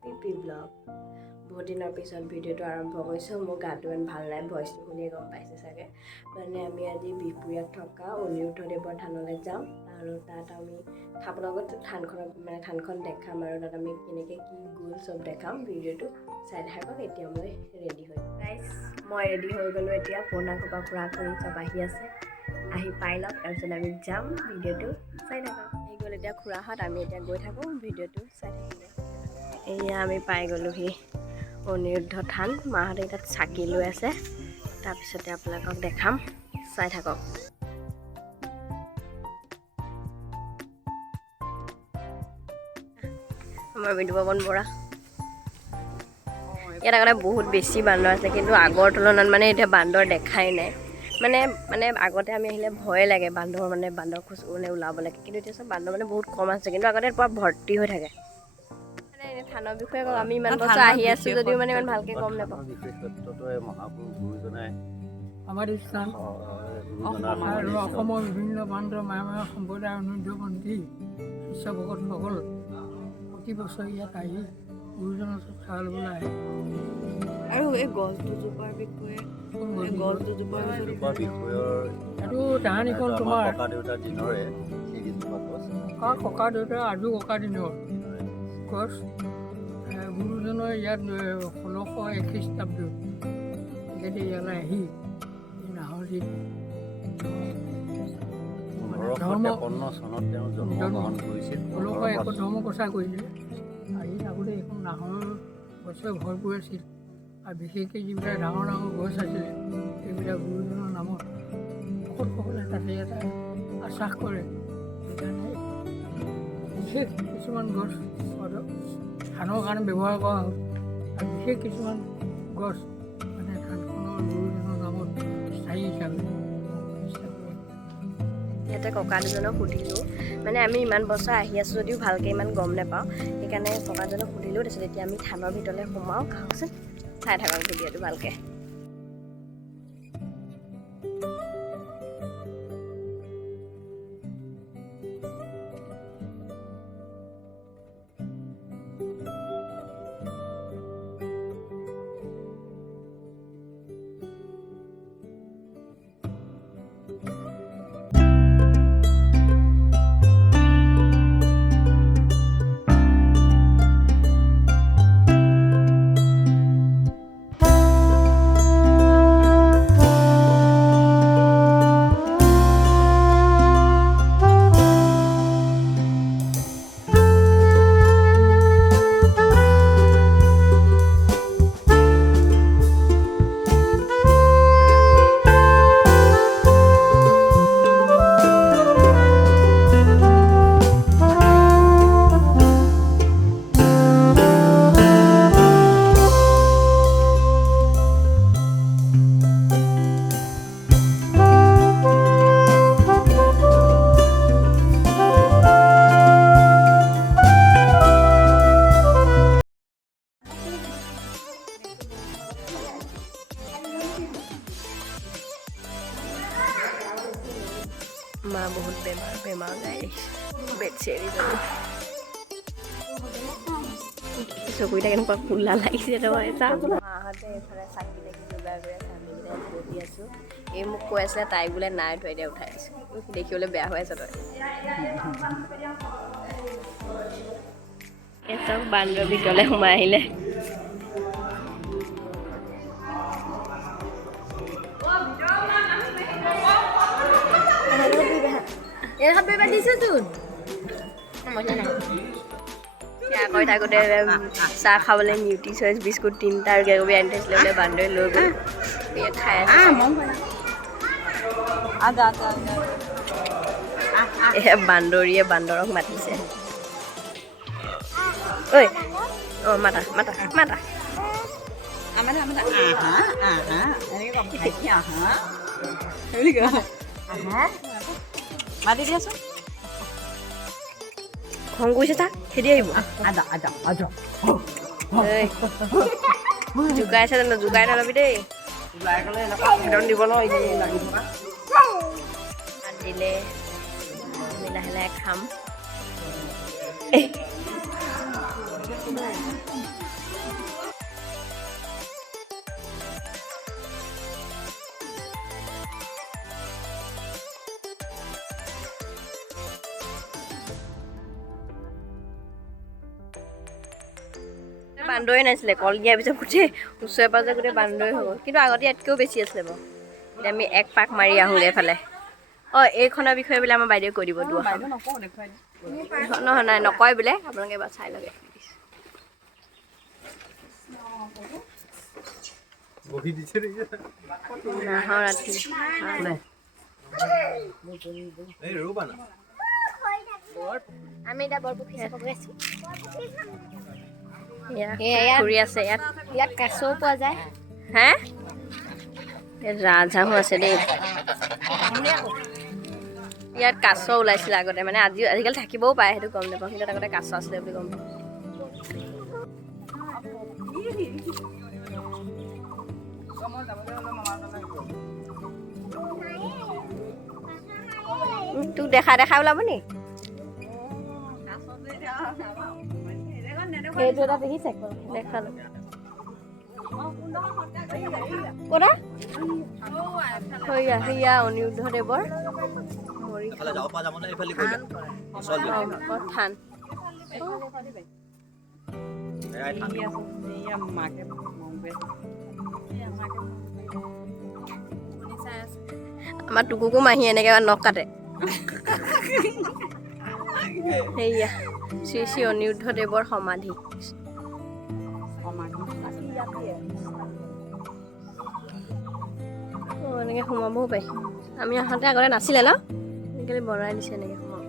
পিপি blog বহুত দিনৰ পিছত ভিডিঅ'টো আৰম্ভ কৰিছোঁ। মোৰ গাটো ইমান ভাল নাই, ভইচটো শুনিয়ে গম পাইছে চাগে। মানে আমি আজি বিহপুৰীয়াত থকা অনিৰুদ্ধদেৱৰ থানলৈ যাম আৰু তাত আমি আপোনাৰ লগত থানখন দেখাম আৰু তাত আমি কেনেকৈ কি গ'ল চব দেখাম। ভিডিঅ'টো চাই থাকক। এতিয়া মই ৰেডি হৈ গাইছ, মই ৰেডি হৈ গ'লোঁ। এতিয়া পুৰণা খোপা পুৰা কৰি চব আহি আছে, আহি পাই লওক, তাৰপিছত আমি যাম। ভিডিঅ'টো চাই থাকক। আহি গ'ল এতিয়া খুৰাহঁত, আমি এতিয়া গৈ থাকোঁ, ভিডিঅ'টো চাই থাকিলে। এয়া আমি পাই গ'লোহি অনিৰুদ্ধ থান। মাহঁতে তাত চাকি লৈ আছে, তাৰপিছতে আপোনালোকক দেখাম, চাই থাকক। আমাৰ বিদুপৱন বৰা ইয়াত আগতে বহুত বেছি বান্দৰ আছে, কিন্তু আগৰ তুলনাত মানে এতিয়া বান্দৰ দেখাই নাই। মানে আগতে আমি আহিলে ভয়ে লাগে, বান্দৰ খোজ ওলাব লাগে, কিন্তু এতিয়া চব বান্দৰ মানে বহুত কম আছে, কিন্তু আগতে পুৰা ভৰ্তি হৈ থাকে। মানে এনে থানৰ বিষয়ে কওক, আমি ইমান বছৰ আহি আছোঁ যদিও মানে ইমান ভালকৈ গম নাপাওঁ। সমাধিস্থান আৰু অসমৰ বিভিন্ন বান্দৰ মায়াময় সম্প্ৰদায়ৰ অনিৰুদ্ধপন্থী শিষ্য ভকতসকল প্ৰতি বছৰ ইয়াত আহি গুৰুজনৰ ওচৰত সেৱা ল'বলৈ আহে। আৰু এই গছ দুজোপাৰ বিষয়ে এইটো তাহানিখন তোমাৰ ককা দেউতা আজু ককা দিনৰ গছ। গুৰুজনৰ ইয়াত 1601 খ্ৰীষ্টাব্দত তেখেতে ইয়ালৈ আহি এই নাহৰজীত ধৰ্ম প্ৰচাৰ কৰিছিলে। আহি থাকোঁতে এইখন নাহৰ গছে ভৰপূৰ আছিল, আৰু বিশেষকৈ যিবিলাক ডাঙৰ ডাঙৰ গছ আছিলে সেইবিলাক গুৰুজনৰ নামত ভকতসকলে তাতে এটা আশ্বাস কৰে। সেইকাৰণে বিশেষ কিছুমান গছ ধানৰ কাৰণে ব্যৱহাৰ কৰা হ'ল, আৰু বিশেষ কিছুমান গছ মানে ধানখনৰ গুৰুজনৰ নামত স্থায়ী হিচাপে ইয়াতে ককা দুজনক সুধিলোঁ, মানে আমি ইমান বছৰ আহি আছোঁ যদিও ভালকৈ ইমান গম নাপাওঁ, সেইকাৰণে ককাজনক সুধিলোঁ। তাৰপিছত এতিয়া আমি থানৰ ভিতৰলৈ সোমাওঁ, খাওকচোন, চাই থাকক ভিডিঅ'টো ভালকৈ। মা বহুত বেমাৰ গাইছ, বেড চেৰি যাব, চকুকেইটা কেনেকুৱা কোলা লাগিছে। মাহঁতে এইফালে চাকি লাগি যোগাৰ কৰি আছে, আমি কেইটা বহি আছোঁ। এই মোক কৈ আছিলে তাই বোলে নাই থৈ এতিয়া উঠাই আছোঁ, দেখিবলৈ বেয়া হৈ আছে। তই এই চব বান্দৰ ভিতৰলৈ সোমাই আহিলে। কৈ থাকোঁতে চাহ খাবলৈ নিউট্ৰি চইচ বিস্কুট 3টা আৰু কিবাকিবি আনি থৈছিলে বোলে, বান্দৰে লৈ গ'ল। ইয়াত খাই আছে। বান্দৰীয়ে বান্দৰক মাতিছে। ঐ অঁ মাতা মাতা মাতা। মাতি দিয়াচোন, খং কৰিছে তাক, খেদি আহিব। জোকাইছে জানো, জোকাই নলবি দেই, দিব নহয় দিলে। আমি লাহে লাহে খাম। বান্দৰে নাছিলে কল দিয়াৰ পিছত গোটেই ওচৰে পাজৰে গোটেই বান্দৰে হৈ গ'ল কিন্তু আগতে ইয়াতকৈও বেছি আছিলে বাৰু এতিয়া আমি এক পাক মাৰি আহোঁগৈ এফালে অঁ এইখনৰ বিষয়ে বোলে আমাৰ বাইদেৱে কৈ দিব নহয় নাই নকয় বোলে আপোনালোকে এবাৰ চাই লগে নাহৰ ৰাতি আমি এতিয়া বৰপুখুৰী চাব গৈ আছোঁ ঘূৰি আছে ইয়াত কাছও পোৱা যায় হে ইয়াত ৰাজহাঁহো আছে দেই ইয়াত কাছ ওলাইছিলে আগতে মানে আজিকালি থাকিবও পাৰে সেইটো গম নাপাওঁ কিন্তু আগতে কাছ আছিলে বুলি গম পাওঁ তোক দেখা ওলাব নি সেইটো এটা দেখিছে দেখালো সেয়া অনিৰুদ্ধদেৱৰ থান আমাৰ টুকুকো মাহী এনেকে নখ কাটে সেয়া শ্ৰী শ্ৰী অনিৰুদ্ধদেৱৰ সমাধি এনেকৈ সোমাবও পাৰি আমি আহোঁতে আগতে নাছিলে ন আজিকালি বনাই দিছে এনেকৈ সোমাব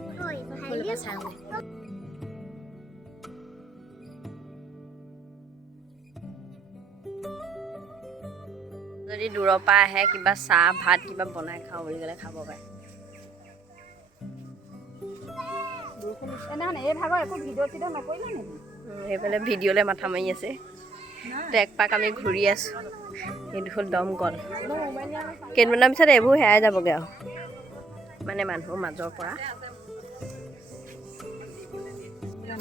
যদি দূৰৰ পৰা আহে কিবা চাহ ভাত কিবা বনাই খাওঁ বুলি ক'লে খাব পাৰে সেইফালে ভিডিঅ'লৈ মাথা মাৰি আছে এক পাক আমি ঘূৰি আছোঁ সেইটো হ'ল দমকল কেইদিনমানৰ পিছত এইবোৰ হেৰাই যাবগৈ আৰু মানে মানুহৰ মাজৰ পৰা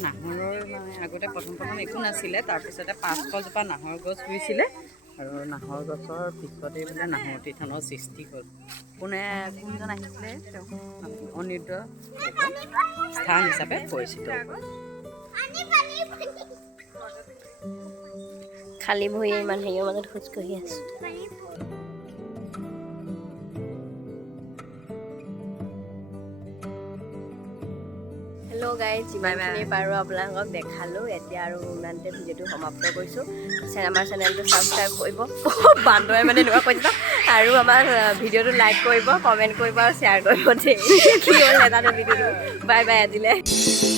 নাহৰৰ মানে আগতে প্ৰথম একো নাছিলে তাৰপিছতে 500জোপা নাহৰ গছ ৰুইছিলে আৰু নাহৰ গছৰ পিছতেই বোলে নাহৰতি থানৰ সৃষ্টি হ'ল কোনজন আহিছিলে তেওঁ অনিৰুদ্ধ স্থান হিচাপে পৰিচিত খালী ভৰিয়ে ইমান হেৰিৰ মাজত খোজকাঢ়ি আছোঁ হেল্ল' গাইজ যিমানখিনি পাৰোঁ আপোনালোকক দেখালোঁ এতিয়া আৰু ইমানতে ভিডিঅ'টো সমাপ্ত কৰিছোঁ আমাৰ চেনেলটো ছাবস্ক্ৰাইব কৰিব বান্দৰে মানে এনেকুৱা কৈ দিবা আৰু আমাৰ ভিডিঅ'টো লাইক কৰিব কমেণ্ট কৰিব আৰু শ্বেয়াৰ কৰিব দেই কি হ'ল এটা ভিডিঅ'টো বাই বাই আজিলৈ